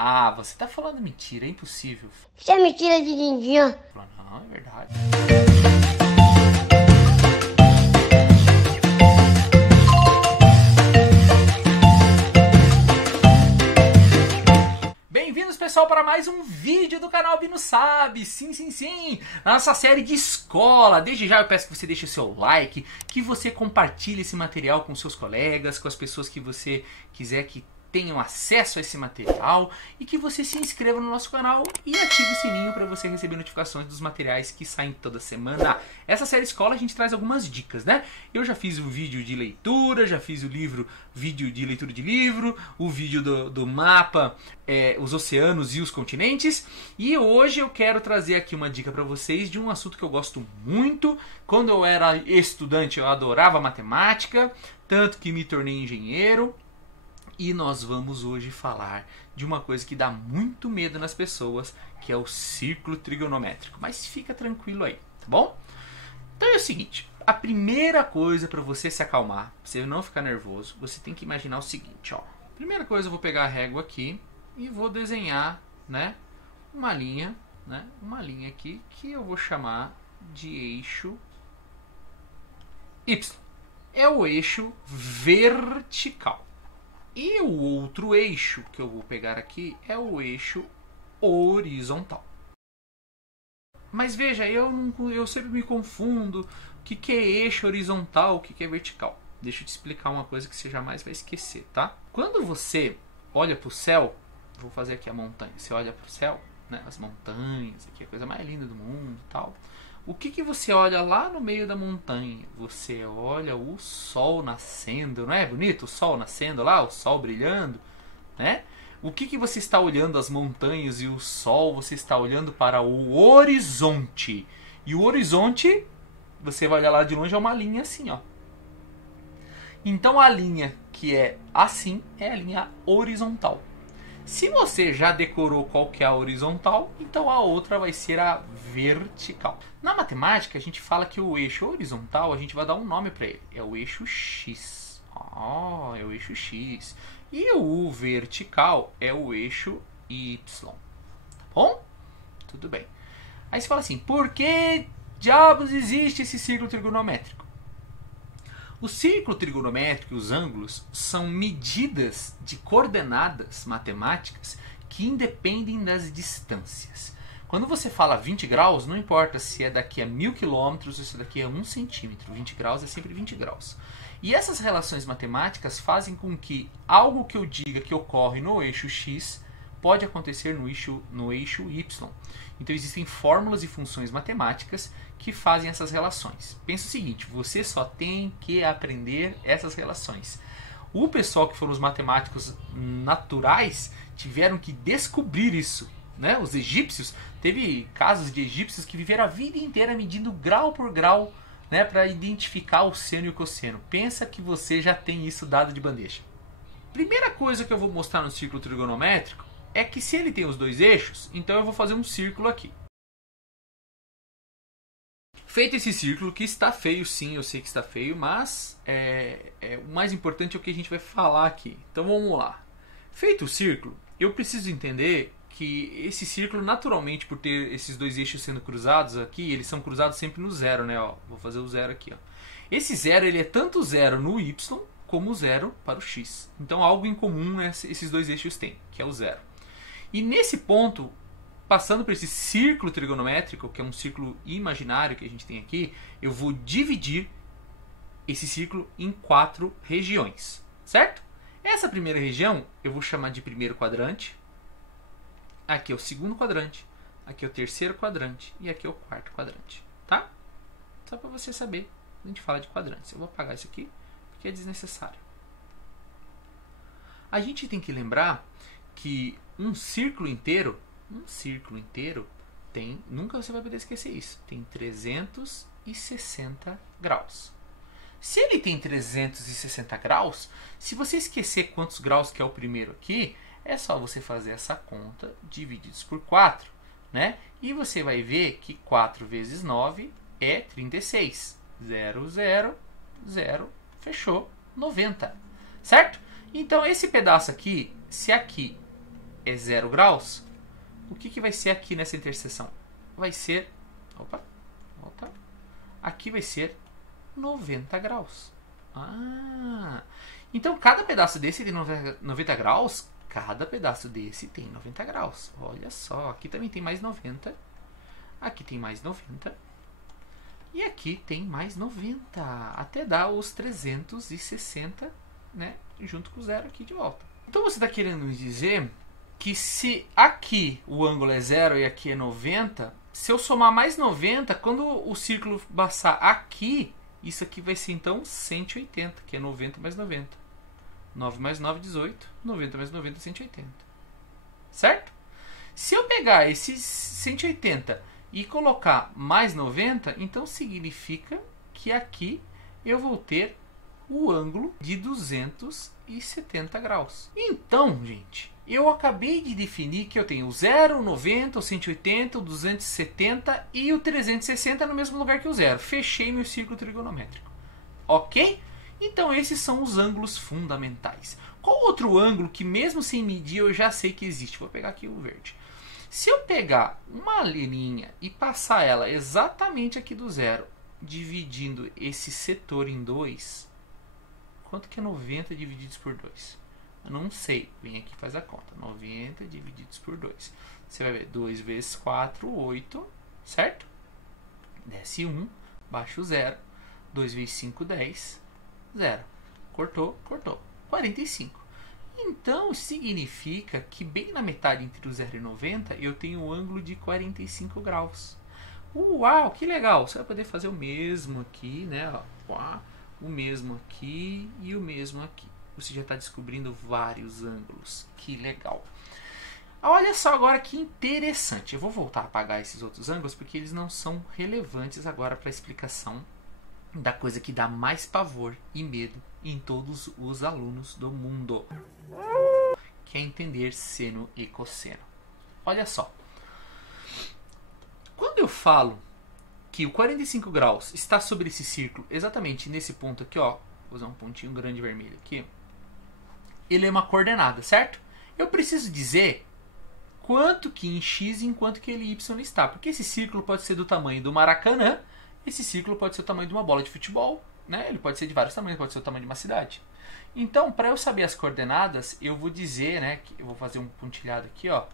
Ah, você tá falando mentira, é impossível. Isso é mentira de Dindinho. Não, é verdade. Bem-vindos, pessoal, para mais um vídeo do canal Bino Sabe. Sim, na nossa série de escola. Desde já eu peço que você deixe o seu like, que você compartilhe esse material com seus colegas, com as pessoas que você quiser que tenham acesso a esse material, e que você se inscreva no nosso canal e ative o sininho para você receber notificações dos materiais que saem toda semana. Essa série escola a gente traz algumas dicas, né? Eu já fiz o vídeo de leitura, já fiz o vídeo de leitura de livro, o vídeo do mapa, os oceanos e os continentes, e hoje eu quero trazer aqui uma dica para vocês de um assunto que eu gosto muito. Quando eu era estudante eu adorava matemática, tanto que me tornei engenheiro. E nós vamos hoje falar de uma coisa que dá muito medo nas pessoas, que é o círculo trigonométrico. Mas fica tranquilo aí, tá bom? Então é o seguinte, a primeira coisa para você se acalmar, pra você não ficar nervoso, você tem que imaginar o seguinte, ó. Primeira coisa, eu vou pegar a régua aqui e vou desenhar, né, uma linha aqui que eu vou chamar de eixo Y. É o eixo vertical. E o outro eixo que eu vou pegar aqui é o eixo horizontal. Mas veja, eu sempre me confundo. O que é eixo horizontal, o que é vertical? Deixa eu te explicar uma coisa que você jamais vai esquecer, tá? Quando você olha para o céu, vou fazer aqui a montanha. Você olha para o céu, né? As montanhas, aqui é a coisa mais linda do mundo e tal. O que você olha lá no meio da montanha? Você olha o sol nascendo, não é bonito? O sol nascendo lá, o sol brilhando, né? O que você está olhando, as montanhas e o sol? Você está olhando para o horizonte. E o horizonte, você vai olhar lá de longe, é uma linha assim, ó. Então a linha que é assim é a linha horizontal. Se você já decorou qual que é a horizontal, então a outra vai ser a vertical. Na matemática, a gente fala que o eixo horizontal, a gente vai dar um nome para ele. É o eixo X. É o eixo X. E o vertical é o eixo Y. Tá bom? Tudo bem. Aí você fala assim, por que diabos existe esse círculo trigonométrico? O círculo trigonométrico e os ângulos são medidas de coordenadas matemáticas que independem das distâncias. Quando você fala 20 graus, não importa se é daqui a 1000 quilômetros ou se é daqui a 1 centímetro. 20 graus é sempre 20 graus. E essas relações matemáticas fazem com que algo que eu diga que ocorre no eixo X pode acontecer no eixo Y. Então existem fórmulas e funções matemáticas que fazem essas relações. Pensa o seguinte, você só tem que aprender essas relações. O pessoal que foram os matemáticos naturais tiveram que descobrir isso, né? Os egípcios, teve casos de egípcios que viveram a vida inteira medindo grau por grau, né, para identificar o seno e o cosseno. Pensa que você já tem isso dado de bandeja. Primeira coisa que eu vou mostrar no círculo trigonométrico é que se ele tem os dois eixos, então eu vou fazer um círculo aqui. Feito esse círculo, que está feio, sim, eu sei que está feio, mas o mais importante é o que a gente vai falar aqui. Então vamos lá. Feito o círculo, eu preciso entender que esse círculo, naturalmente, por ter esses dois eixos sendo cruzados aqui, eles são cruzados sempre no zero, né? Ó, vou fazer o zero aqui. Ó. Esse zero ele é tanto zero no Y como zero para o X. Então algo em comum esses dois eixos têm, que é o zero. E nesse ponto, passando por esse círculo trigonométrico, que é um círculo imaginário que a gente tem aqui, eu vou dividir esse círculo em 4 regiões, certo? Essa primeira região eu vou chamar de primeiro quadrante, aqui é o segundo quadrante, aqui é o terceiro quadrante e aqui é o quarto quadrante, tá? Só para você saber, a gente fala de quadrantes. Eu vou apagar isso aqui porque é desnecessário. A gente tem que lembrar que um círculo inteiro tem, nunca você vai poder esquecer isso, tem 360 graus. Se ele tem 360 graus, se você esquecer quantos graus que é o primeiro aqui, é só você fazer essa conta divididos por 4, né? E você vai ver que 4 vezes 9 é 36. 0, 0, 0, fechou, 90, certo? Então esse pedaço aqui, se aqui é 0 graus, o que vai ser aqui nessa interseção? Vai ser... Opa, volta. Aqui vai ser 90 graus. Então cada pedaço desse tem 90 graus. Cada pedaço desse tem 90 graus. Olha só, aqui também tem mais 90. Aqui tem mais 90. E aqui tem mais 90. Até dar os 360, né? Junto com o zero aqui de volta. Então você está querendo me dizer que se aqui o ângulo é 0 e aqui é 90, se eu somar mais 90, quando o círculo passar aqui, isso aqui vai ser então 180, que é 90 mais 90. 9 mais 9, 18. 90 mais 90, 180. Certo? Se eu pegar esses 180 e colocar mais 90, então significa que aqui eu vou ter o ângulo de 270 graus. Então, gente, eu acabei de definir que eu tenho o 0, o 90, o 180, o 270 e o 360 no mesmo lugar que o zero. Fechei meu círculo trigonométrico. Ok? Então esses são os ângulos fundamentais. Qual outro ângulo que mesmo sem medir eu já sei que existe? Vou pegar aqui o verde. Se eu pegar uma linha e passar ela exatamente aqui do zero, dividindo esse setor em 2, quanto que é 90 divididos por 2? Eu não sei. Vem aqui e faz a conta. 90 divididos por 2. Você vai ver 2 vezes 4, 8, certo? Desce 1, baixa o 0. 2 vezes 5, 10. 0. Cortou, cortou. 45. Então, significa que bem na metade entre o 0 e 90, eu tenho um ângulo de 45 graus. Uau, que legal! Você vai poder fazer o mesmo aqui, né? O mesmo aqui e o mesmo aqui. Você já está descobrindo vários ângulos. Que legal! Olha só agora que interessante. Eu vou voltar a apagar esses outros ângulos porque eles não são relevantes agora para a explicação da coisa que dá mais pavor e medo em todos os alunos do mundo, que é entender seno e cosseno. Olha só, quando eu falo que o 45 graus está sobre esse círculo, exatamente nesse ponto aqui, ó, vou usar um pontinho grande vermelho aqui, ele é uma coordenada, certo? Eu preciso dizer quanto que em x e em quanto que ele em y está, porque esse círculo pode ser do tamanho do Maracanã. Esse círculo pode ser o tamanho de uma bola de futebol, né? Ele pode ser de vários tamanhos, pode ser o tamanho de uma cidade. Então, para eu saber as coordenadas, eu vou dizer, né, que eu vou fazer um pontilhado aqui, ó,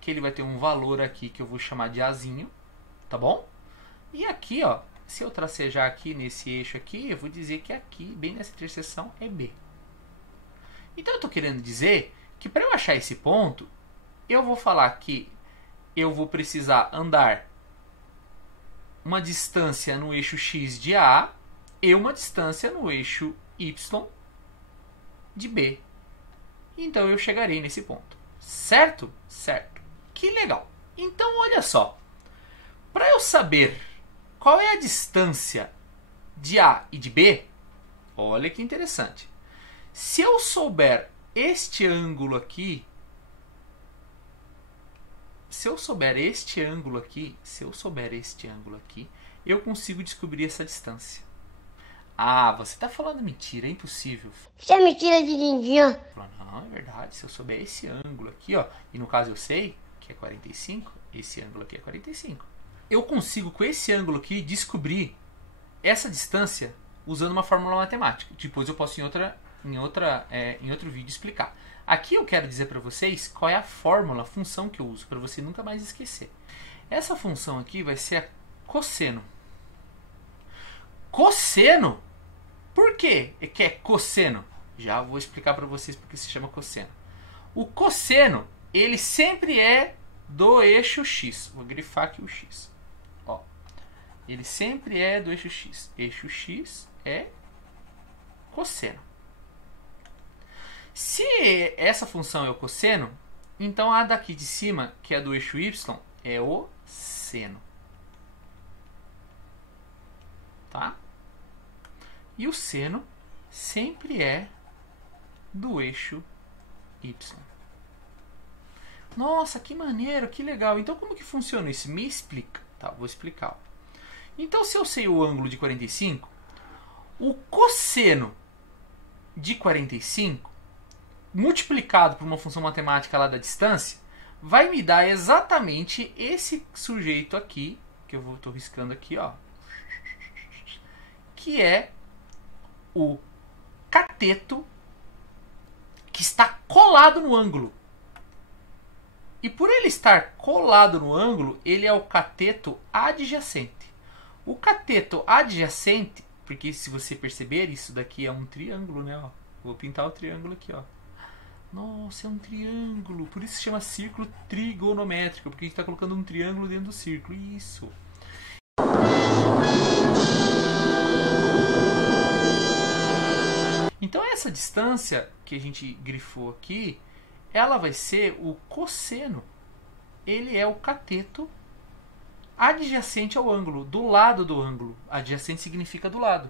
que ele vai ter um valor aqui que eu vou chamar de Azinho, tá bom? E aqui, ó, se eu tracejar aqui nesse eixo aqui, eu vou dizer que aqui, bem nessa interseção, é B. Então, eu estou querendo dizer que para eu achar esse ponto, eu vou falar que eu vou precisar andar uma distância no eixo x de A e uma distância no eixo y de B. Então eu chegarei nesse ponto. Certo? Certo. Que legal. Então olha só. Para eu saber qual é a distância de A e de B, olha que interessante. Se eu souber este ângulo aqui, se eu souber este ângulo aqui, eu consigo descobrir essa distância. Ah, você está falando mentira, é impossível. Isso é mentira de Dindinho. Não, é verdade. Se eu souber esse ângulo aqui, ó, e no caso eu sei que é 45, esse ângulo aqui é 45. Eu consigo com esse ângulo aqui descobrir essa distância usando uma fórmula matemática. Depois eu posso em outro vídeo explicar. Aqui eu quero dizer para vocês qual é a fórmula, a função que eu uso, para você nunca mais esquecer. Essa função aqui vai ser a cosseno. Cosseno? Por quê que é cosseno? Já vou explicar para vocês porque se chama cosseno. O cosseno, ele sempre é do eixo x. Vou grifar aqui o x. Ó, ele sempre é do eixo x. Eixo x é cosseno. Se essa função é o cosseno, então a daqui de cima, que é do eixo y, é o seno. Tá? E o seno sempre é do eixo y. Nossa, que maneiro, que legal. Então como que funciona isso? Me explica. Tá, vou explicar. Então se eu sei o ângulo de 45, o cosseno de 45 multiplicado por uma função matemática lá da distância, vai me dar exatamente esse sujeito aqui, que eu estou riscando aqui, ó, que é o cateto que está colado no ângulo. E por ele estar colado no ângulo, ele é o cateto adjacente. O cateto adjacente, porque se você perceber, isso daqui é um triângulo, né? Ó, vou pintar o triângulo aqui, ó. Nossa, é um triângulo. Por isso se chama círculo trigonométrico, porque a gente está colocando um triângulo dentro do círculo. Isso. Então essa distância que a gente grifou aqui, ela vai ser o cosseno. Ele é o cateto adjacente ao ângulo, do lado do ângulo. Adjacente significa do lado.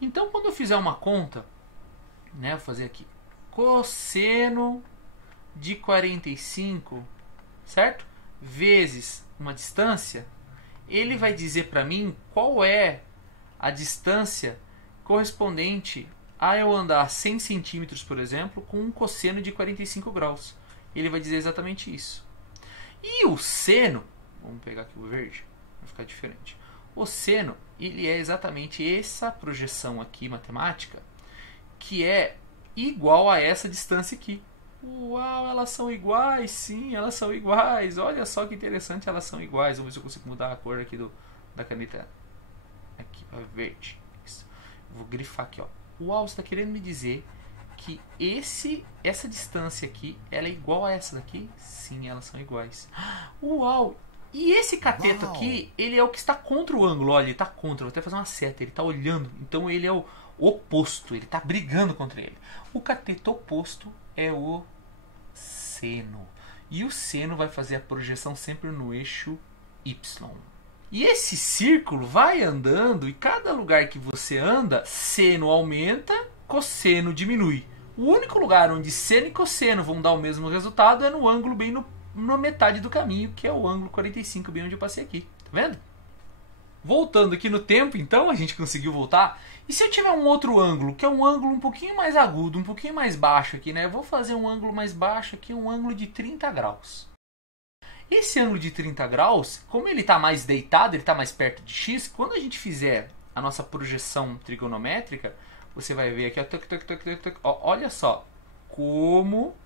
Então quando eu fizer uma conta, né, vou fazer aqui, cosseno de 45, certo? Vezes uma distância, ele vai dizer para mim qual é a distância correspondente a eu andar 100 centímetros, por exemplo, com um cosseno de 45 graus. Ele vai dizer exatamente isso. E o seno, vamos pegar aqui o verde, vai ficar diferente. O seno, ele é exatamente essa projeção aqui matemática, que é igual a essa distância aqui. Uau, elas são iguais, sim, elas são iguais. Olha só que interessante, elas são iguais. Vamos ver se eu consigo mudar a cor aqui da caneta. Aqui, para verde. Isso. Vou grifar aqui, ó. Uau, você está querendo me dizer que essa distância aqui, ela é igual a essa daqui? Sim, elas são iguais. Uau! E esse cateto aqui, ele é o que está contra o ângulo. Olha, ele está contra. Vou até fazer uma seta. Ele está olhando. Então ele é o oposto. Ele está brigando contra ele. O cateto oposto é o seno. E o seno vai fazer a projeção sempre no eixo Y. E esse círculo vai andando, e cada lugar que você anda, seno aumenta, cosseno diminui. O único lugar onde seno e cosseno vão dar o mesmo resultado é no ângulo bem na metade do caminho, que é o ângulo 45, bem onde eu passei aqui. Tá vendo? Voltando aqui no tempo, então, a gente conseguiu voltar. E se eu tiver um outro ângulo, que é um ângulo um pouquinho mais agudo, um pouquinho mais baixo aqui, né? Eu vou fazer um ângulo mais baixo aqui, um ângulo de 30 graus. Esse ângulo de 30 graus, como ele está mais deitado, ele está mais perto de x, quando a gente fizer a nossa projeção trigonométrica, você vai ver aqui, ó, olha só, como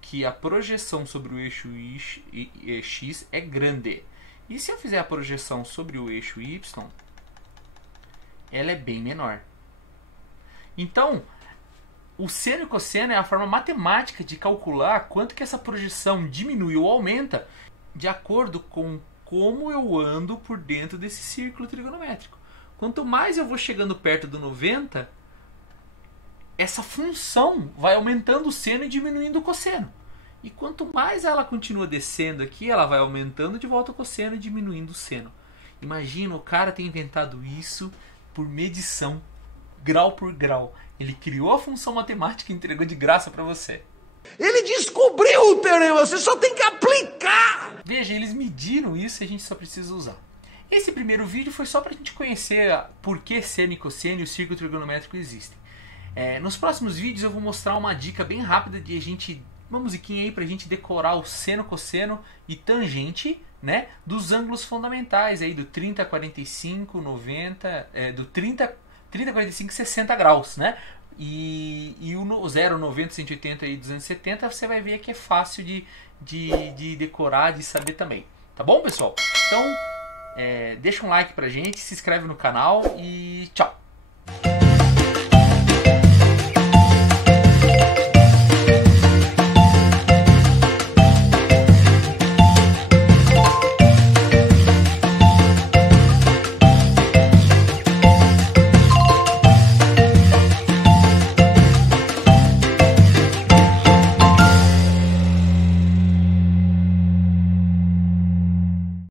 que a projeção sobre o eixo x é grande. E se eu fizer a projeção sobre o eixo y, ela é bem menor. Então, o seno e cosseno é a forma matemática de calcular quanto que essa projeção diminui ou aumenta de acordo com como eu ando por dentro desse círculo trigonométrico. Quanto mais eu vou chegando perto do 90, essa função vai aumentando o seno e diminuindo o cosseno. E quanto mais ela continua descendo aqui, ela vai aumentando de volta o cosseno e diminuindo o seno. Imagina o cara ter inventado isso por medição, grau por grau. Ele criou a função matemática e entregou de graça para você. Ele descobriu o teorema, você só tem que aplicar! Veja, eles mediram isso e a gente só precisa usar. Esse primeiro vídeo foi só para a gente conhecer por que seno e cosseno e o círculo trigonométrico existem. Nos próximos vídeos eu vou mostrar uma dica bem rápida de uma musiquinha aí pra gente decorar o seno, cosseno e tangente, né, dos ângulos fundamentais aí do 30, 45, 90, do 30, 45 e 60 graus, né? E o 0, 90, 180 e 270 você vai ver que é fácil de decorar, de saber também. Tá bom, pessoal? Então, deixa um like pra gente, se inscreve no canal e tchau!